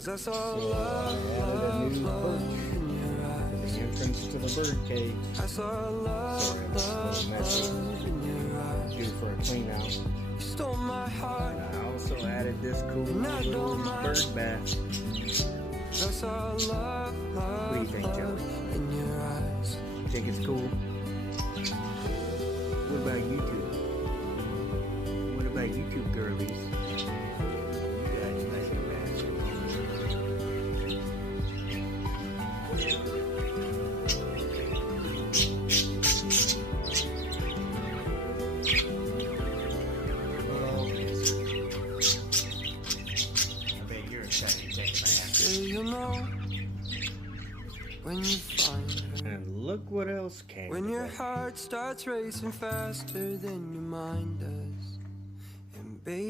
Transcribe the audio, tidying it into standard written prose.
I added a new perch for the entrance to the bird cage. Sorry, it looks a little messy. Due for a clean out. And I also added this cool little bird bath. What do you think, Joey? Think it's cool? What about YouTube? What about YouTube girlies? You guys like the match. Well, I bet you're excited to take a bath. You know when you find her, and look what else came. when your heart starts racing faster than your mind does, and baby